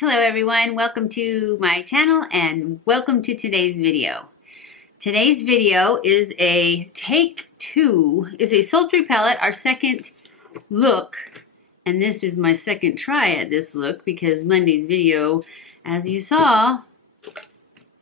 Hello everyone, welcome to my channel and welcome to today's video. Today's video is a take two, is a sultry palette, our second look. And this is my second try at this look because Monday's video, as you saw,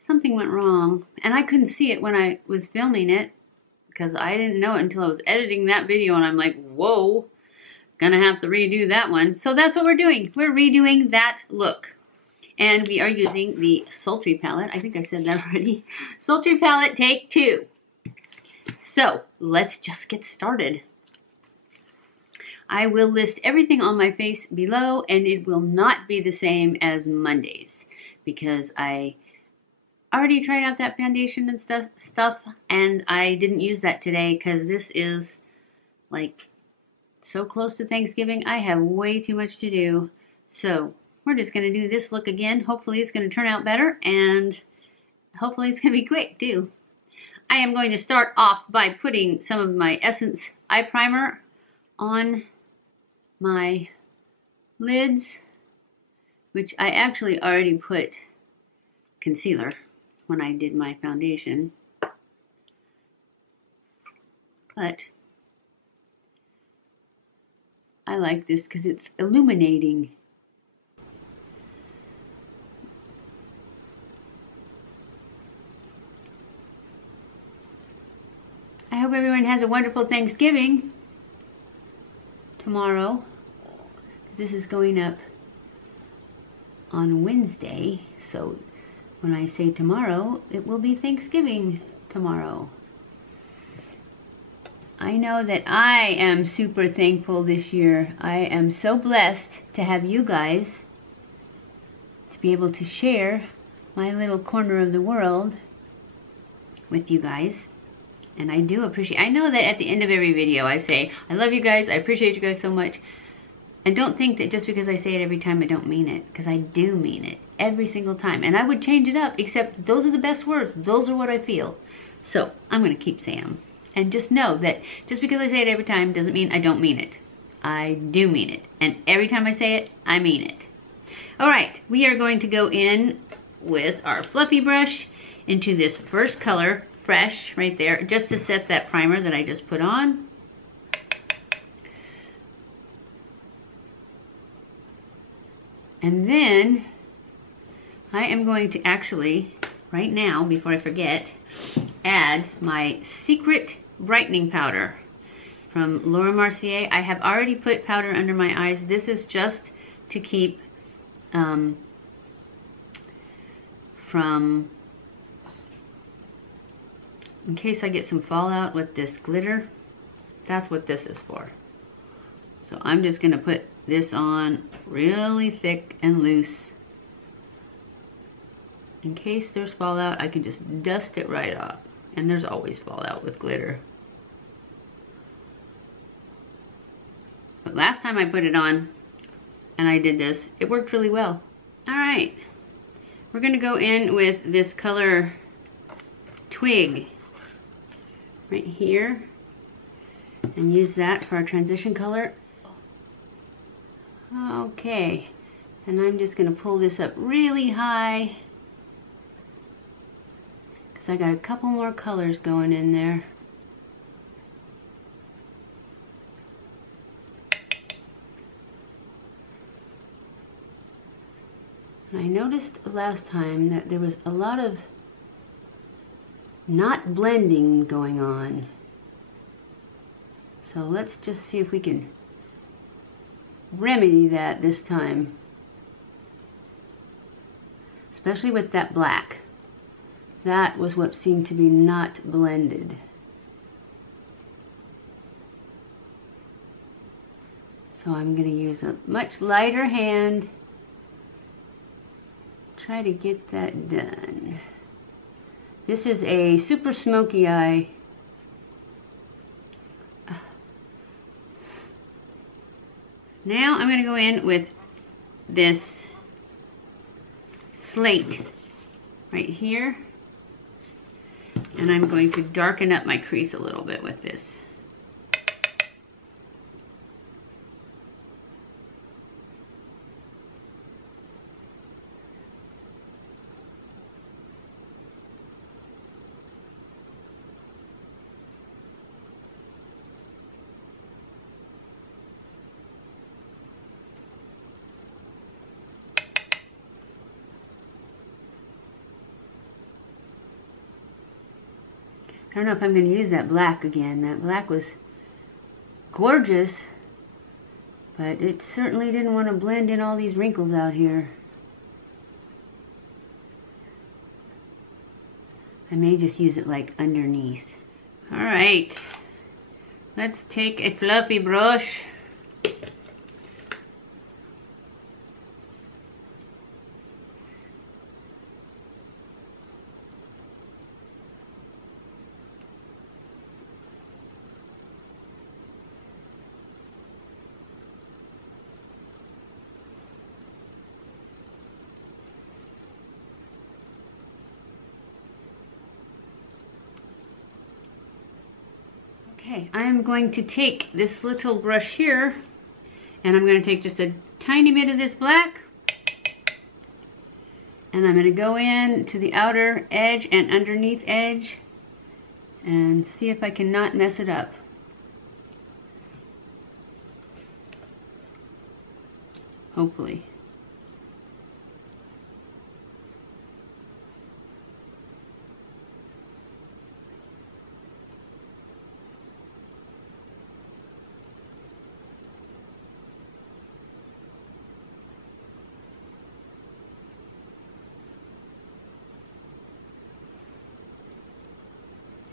something went wrong. And I couldn't see it when I was filming it because I didn't know it until I was editing that video and I'm like, whoa. Gonna have to redo that one. So that's what we're doing. We're redoing that look. And we are using the Sultry palette. I think I said that already. Sultry palette take two. So let's just get started. I will list everything on my face below and it will not be the same as Monday's because I already tried out that foundation and stuff and I didn't use that today because this is like so close to Thanksgiving. I have way too much to do. So we're just going to do this look again. Hopefully it's going to turn out better and hopefully it's going to be quick too. I am going to start off by putting some of my Essence Eye Primer on my lids, which I actually already put concealer when I did my foundation. But I like this because it's illuminating. I hope everyone has a wonderful Thanksgiving tomorrow. This is going up on Wednesday, so when I say tomorrow, it will be Thanksgiving tomorrow. I know that I am super thankful this year. I am so blessed to have you guys, to be able to share my little corner of the world with you guys. And I do appreciate, I know that at the end of every video I say, I love you guys, I appreciate you guys so much. And don't think that just because I say it every time I don't mean it, because I do mean it every single time. And I would change it up, except those are the best words. Those are what I feel. So I'm going to keep saying them. And just know that just because I say it every time doesn't mean I don't mean it. I do mean it. And every time I say it, I mean it. Alright, we are going to go in with our fluffy brush into this first color, Fresh, right there, just to set that primer that I just put on. And then I am going to actually, right now, before I forget, add my secret brightening powder from Laura Mercier. I have already put powder under my eyes. This is just to keep from, in case I get some fallout with this glitter. That's what this is for. So I'm just going to put this on really thick and loose. In case there's fallout, I can just dust it right off. And there's always fallout with glitter. But last time I put it on and I did this, it worked really well. Alright, we're going to go in with this color Twig right here and use that for our transition color. Okay, and I'm just going to pull this up really high because I got a couple more colors going in there. And I noticed last time that there was a lot of not blending going on. So let's just see if we can remedy that this time. Especially with that black. That was what seemed to be not blended. So I'm going to use a much lighter hand. Try to get that done. This is a super smoky eye. Now I'm going to go in with this slate right here. And I'm going to darken up my crease a little bit with this. I don't know if I'm going to use that black again. That black was gorgeous, but it certainly didn't want to blend in all these wrinkles out here. I may just use it like underneath. All right, let's take a fluffy brush. Okay, I'm going to take this little brush here, and I'm going to take just a tiny bit of this black, and I'm going to go in to the outer edge and underneath edge and see if I can not mess it up. Hopefully.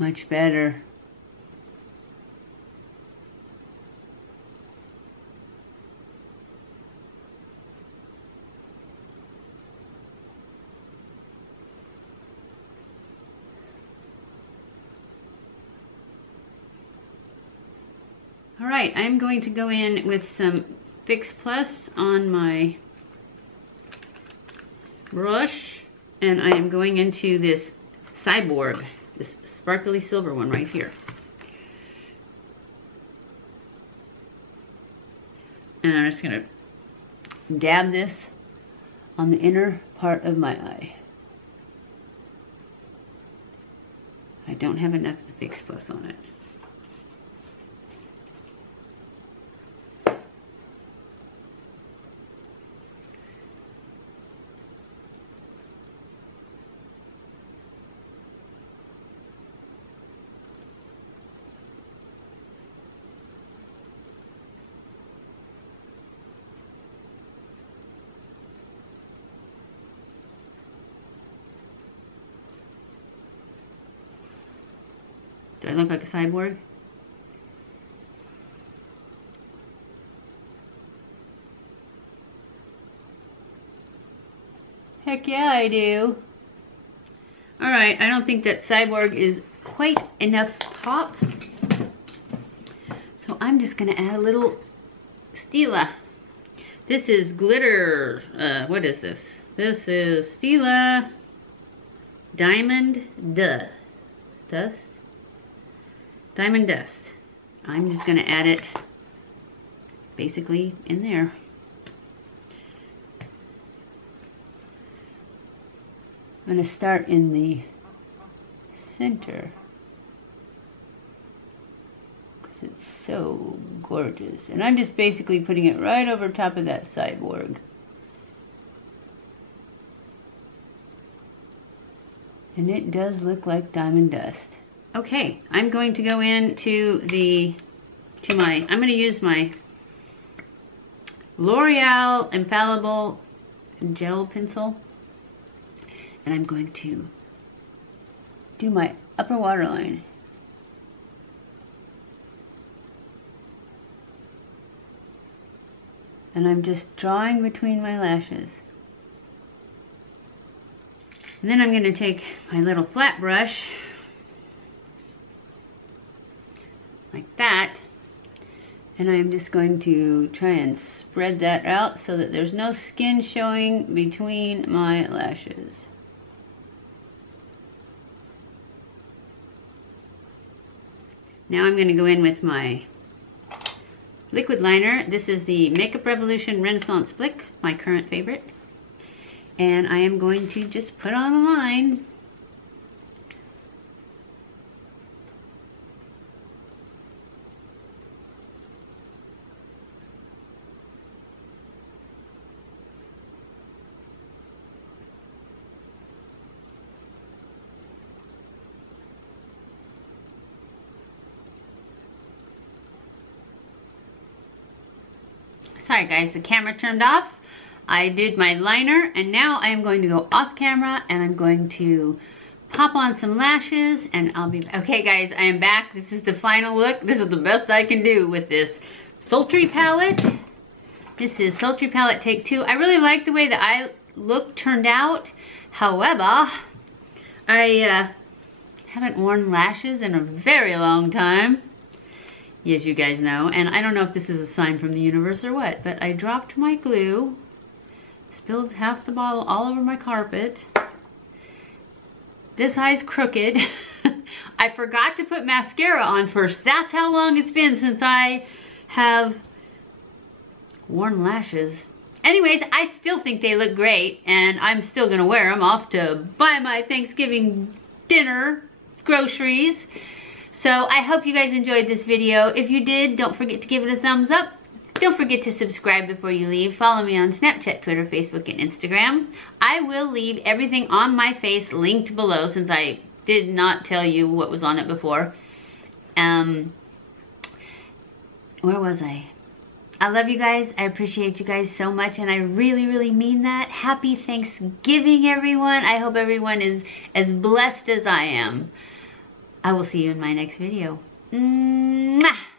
Much better. All right, I'm going to go in with some Fix Plus on my brush, and I am going into this Cyborg, this sparkly silver one right here. And I'm just gonna dab this on the inner part of my eye. I don't have enough Fix Plus on it. Do I look like a cyborg? Heck yeah, I do. Alright, I don't think that cyborg is quite enough pop. So I'm just going to add a little Stila. This is glitter. What is this? This is Stila Diamond Dust. Diamond Dust. I'm just going to add it basically in there. I'm going to start in the center because it's so gorgeous. And I'm just basically putting it right over top of that cyborg. And it does look like diamond dust. Okay, I'm going to go into I'm going to use my Loreal Infallible Gel Pencil. And I'm going to do my upper waterline. And I'm just drawing between my lashes. And then I'm going to take my little flat brush, like that, and I'm just going to try and spread that out so that there's no skin showing between my lashes. Now I'm going to go in with my liquid liner. This is the Makeup Revolution Renaissance Flick, my current favorite. And I am going to just put on a line. Sorry guys, the camera turned off. I did my liner and now I am going to go off camera and I'm going to pop on some lashes and I'll be back. Okay guys, I am back. This is the final look. This is the best I can do with this Sultry palette. This is Sultry palette take 2. I really like the way the eye look turned out. However, I haven't worn lashes in a very long time. Yes, you guys know. And I don't know if this is a sign from the universe or what, but I dropped my glue, spilled half the bottle all over my carpet. This eye's crooked. I forgot to put mascara on first. That's how long it's been since I have worn lashes. Anyways, I still think they look great and I'm still gonna wear them off to buy my Thanksgiving dinner groceries. So I hope you guys enjoyed this video. If you did, don't forget to give it a thumbs up. Don't forget to subscribe before you leave. Follow me on Snapchat, Twitter, Facebook, and Instagram. I will leave everything on my face linked below since I did not tell you what was on it before. Where was I? I love you guys. I appreciate you guys so much and I really, really mean that. Happy Thanksgiving, everyone. I hope everyone is as blessed as I am. I will see you in my next video. Mwah!